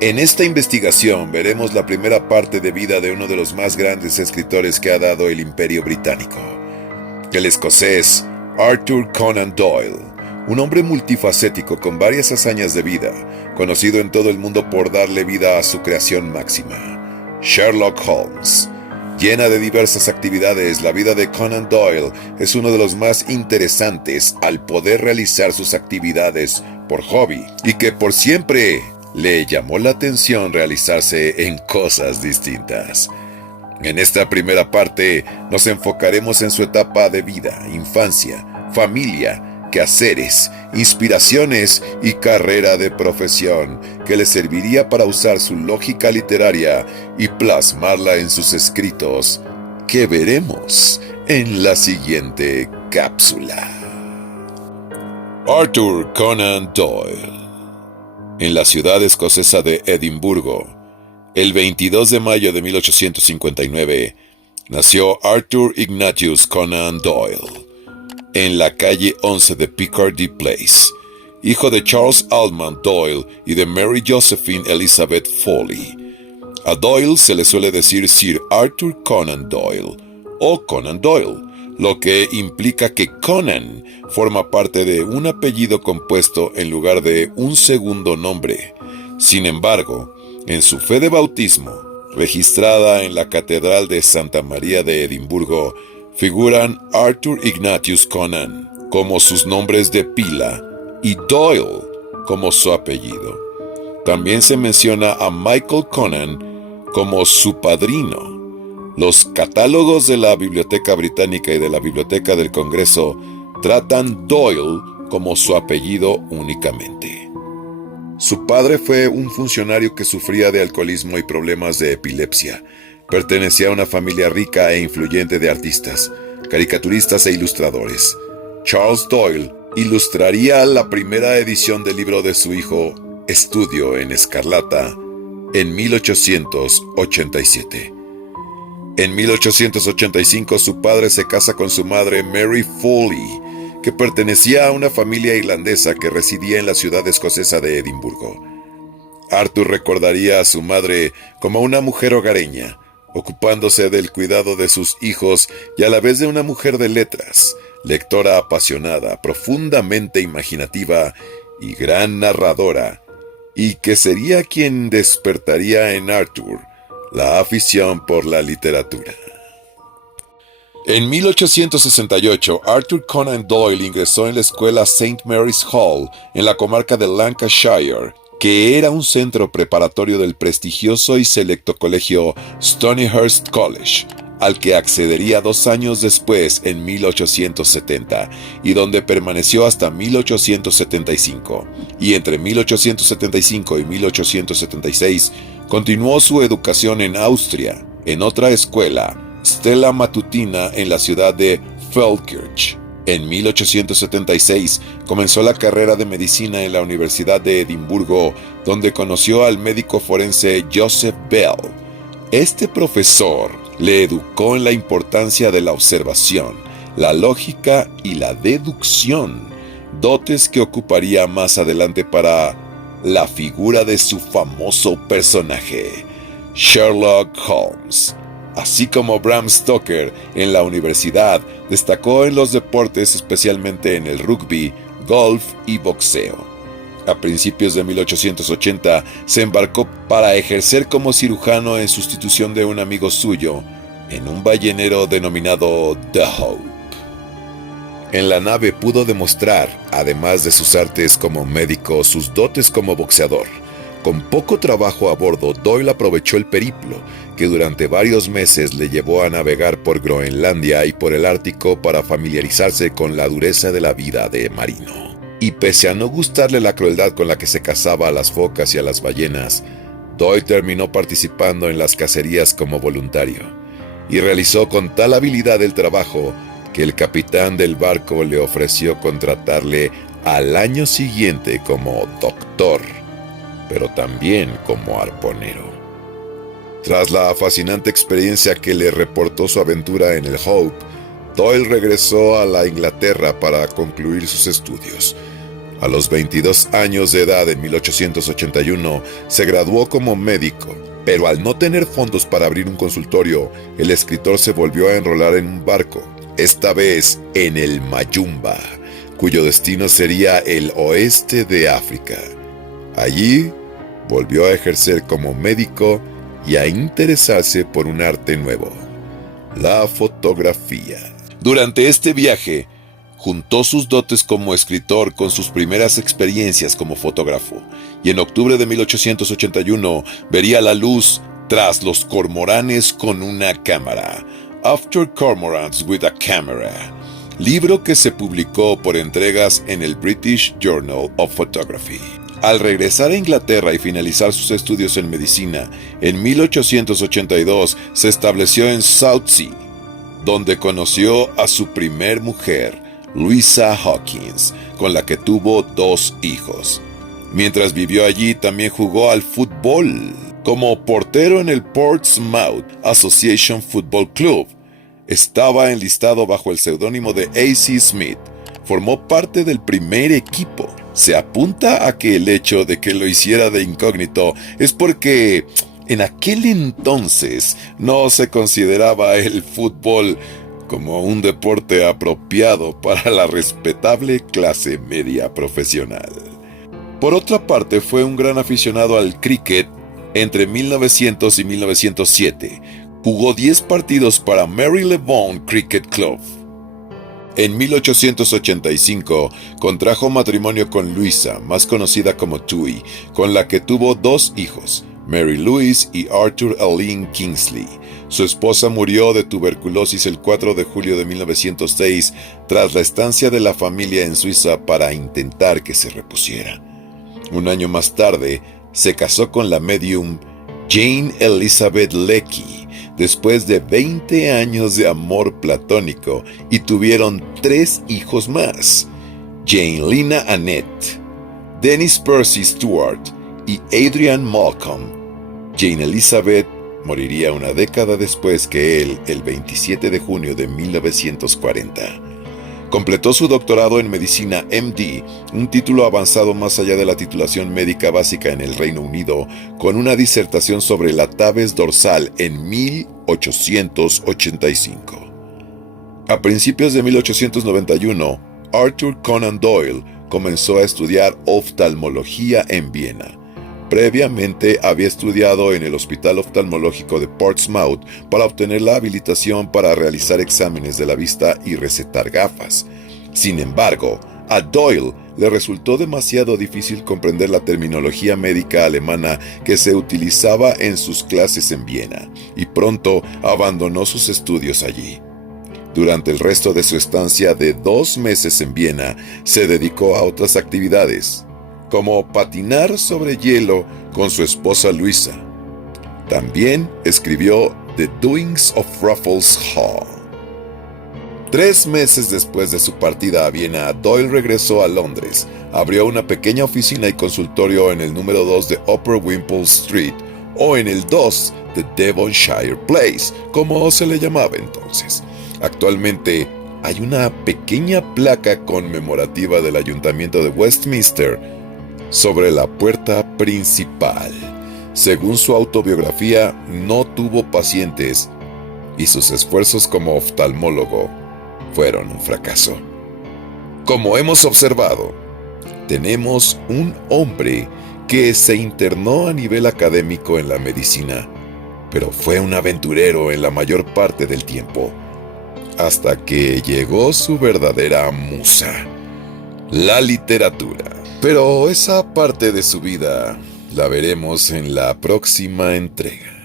En esta investigación veremos la primera parte de vida de uno de los más grandes escritores que ha dado el Imperio Británico, el escocés Arthur Conan Doyle, un hombre multifacético con varias hazañas de vida, conocido en todo el mundo por darle vida a su creación máxima, Sherlock Holmes. Llena de diversas actividades, la vida de Conan Doyle es uno de los más interesantes al poder realizar sus actividades por hobby y que por siempre le llamó la atención realizarse en cosas distintas. En esta primera parte nos enfocaremos en su etapa de vida, infancia, familia, quehaceres, inspiraciones y carrera de profesión que le serviría para usar su lógica literaria y plasmarla en sus escritos, que veremos en la siguiente cápsula. Arthur Conan Doyle. En la ciudad escocesa de Edimburgo, el 22 de mayo de 1859, nació Arthur Ignatius Conan Doyle, en la calle 11 de Picardy Place, hijo de Charles Almond Doyle y de Mary Josephine Elizabeth Foley. A Doyle se le suele decir Sir Arthur Conan Doyle o Conan Doyle, lo que implica que Conan forma parte de un apellido compuesto en lugar de un segundo nombre. Sin embargo, en su fe de bautismo, registrada en la Catedral de Santa María de Edimburgo, figuran Arthur Ignatius Conan como sus nombres de pila y Doyle como su apellido. También se menciona a Michael Conan como su padrino. Los catálogos de la Biblioteca Británica y de la Biblioteca del Congreso tratan Doyle como su apellido únicamente. Su padre fue un funcionario que sufría de alcoholismo y problemas de epilepsia. Pertenecía a una familia rica e influyente de artistas, caricaturistas e ilustradores. Charles Doyle ilustraría la primera edición del libro de su hijo, Estudio en Escarlata, en 1887. En 1885 su padre se casa con su madre Mary Foley, que pertenecía a una familia irlandesa que residía en la ciudad escocesa de Edimburgo. Arthur recordaría a su madre como una mujer hogareña, ocupándose del cuidado de sus hijos y a la vez de una mujer de letras, lectora apasionada, profundamente imaginativa y gran narradora, y que sería quien despertaría en Arthur la afición por la literatura. En 1868, Arthur Conan Doyle ingresó en la escuela St. Mary's Hall, en la comarca de Lancashire, que era un centro preparatorio del prestigioso y selecto colegio Stonyhurst College, al que accedería 2 años después, en 1870, y donde permaneció hasta 1875. Y entre 1875 y 1876 continuó su educación en Austria, en otra escuela, Stella Matutina, en la ciudad de Falkirk. En 1876 comenzó la carrera de medicina en la Universidad de Edimburgo, donde conoció al médico forense Joseph Bell. Este profesor le educó en la importancia de la observación, la lógica y la deducción, dotes que ocuparía más adelante para la figura de su famoso personaje, Sherlock Holmes. Así como Bram Stoker en la universidad, destacó en los deportes, especialmente en el rugby, golf y boxeo. A principios de 1880 se embarcó para ejercer como cirujano en sustitución de un amigo suyo en un ballenero denominado The Hope. En la nave pudo demostrar, además de sus artes como médico, sus dotes como boxeador. Con poco trabajo a bordo, Doyle aprovechó el periplo, que durante varios meses le llevó a navegar por Groenlandia y por el Ártico para familiarizarse con la dureza de la vida de marino. Y pese a no gustarle la crueldad con la que se cazaba a las focas y a las ballenas, Doyle terminó participando en las cacerías como voluntario, y realizó con tal habilidad el trabajo que el capitán del barco le ofreció contratarle al año siguiente como doctor, pero también como arponero. Tras la fascinante experiencia que le reportó su aventura en el Hope, Doyle regresó a la Inglaterra para concluir sus estudios. A los 22 años de edad en 1881 se graduó como médico, pero al no tener fondos para abrir un consultorio, el escritor se volvió a enrolar en un barco, esta vez en el Mayumba, cuyo destino sería el oeste de África. Allí volvió a ejercer como médico y a interesarse por un arte nuevo, la fotografía. Durante este viaje, juntó sus dotes como escritor con sus primeras experiencias como fotógrafo, y en octubre de 1881 vería la luz Tras los cormoranes con una cámara, After Cormorants with a Camera, libro que se publicó por entregas en el British Journal of Photography. Al regresar a Inglaterra y finalizar sus estudios en medicina, en 1882 se estableció en Southsea, donde conoció a su primer mujer, Louisa Hawkins, con la que tuvo 2 hijos. Mientras vivió allí, también jugó al fútbol, como portero en el Portsmouth Association Football Club. Estaba enlistado bajo el seudónimo de A.C. Smith. Formó parte del primer equipo. Se apunta a que el hecho de que lo hiciera de incógnito es porque en aquel entonces no se consideraba el fútbol como un deporte apropiado para la respetable clase media profesional. Por otra parte, fue un gran aficionado al cricket entre 1900 y 1907. Jugó 10 partidos para Marylebone Cricket Club. En 1885 contrajo matrimonio con Louisa, más conocida como Tui, con la que tuvo 2 hijos, Mary Louise y Arthur Alleyne Kingsley. Su esposa murió de tuberculosis el 4 de julio de 1906 tras la estancia de la familia en Suiza para intentar que se repusiera. Un año más tarde, se casó con la medium Jane Elizabeth Leakey, después de 20 años de amor platónico, y tuvieron 3 hijos más, Jane Lina Annette, Dennis Percy Stewart y Adrian Malcolm. Jane Elizabeth moriría una década después que él, el 27 de junio de 1940. Completó su doctorado en medicina MD, un título avanzado más allá de la titulación médica básica en el Reino Unido, con una disertación sobre la tabes dorsal en 1885. A principios de 1891, Arthur Conan Doyle comenzó a estudiar oftalmología en Viena. Previamente había estudiado en el Hospital Oftalmológico de Portsmouth para obtener la habilitación para realizar exámenes de la vista y recetar gafas. Sin embargo, a Doyle le resultó demasiado difícil comprender la terminología médica alemana que se utilizaba en sus clases en Viena, y pronto abandonó sus estudios allí. Durante el resto de su estancia de 2 meses en Viena, se dedicó a otras actividades, como patinar sobre hielo con su esposa Louisa. También escribió The Doings of Raffles Haw. 3 meses después de su partida a Viena, Doyle regresó a Londres. Abrió una pequeña oficina y consultorio en el número 2 de Upper Wimpole Street, o en el 2 de Devonshire Place, como se le llamaba entonces. Actualmente hay una pequeña placa conmemorativa del Ayuntamiento de Westminster sobre la puerta principal. Según su autobiografía, no tuvo pacientes y sus esfuerzos como oftalmólogo fueron un fracaso. Como hemos observado, tenemos un hombre que se internó a nivel académico en la medicina, pero fue un aventurero en la mayor parte del tiempo, hasta que llegó su verdadera musa, la literatura. Pero esa parte de su vida la veremos en la próxima entrega.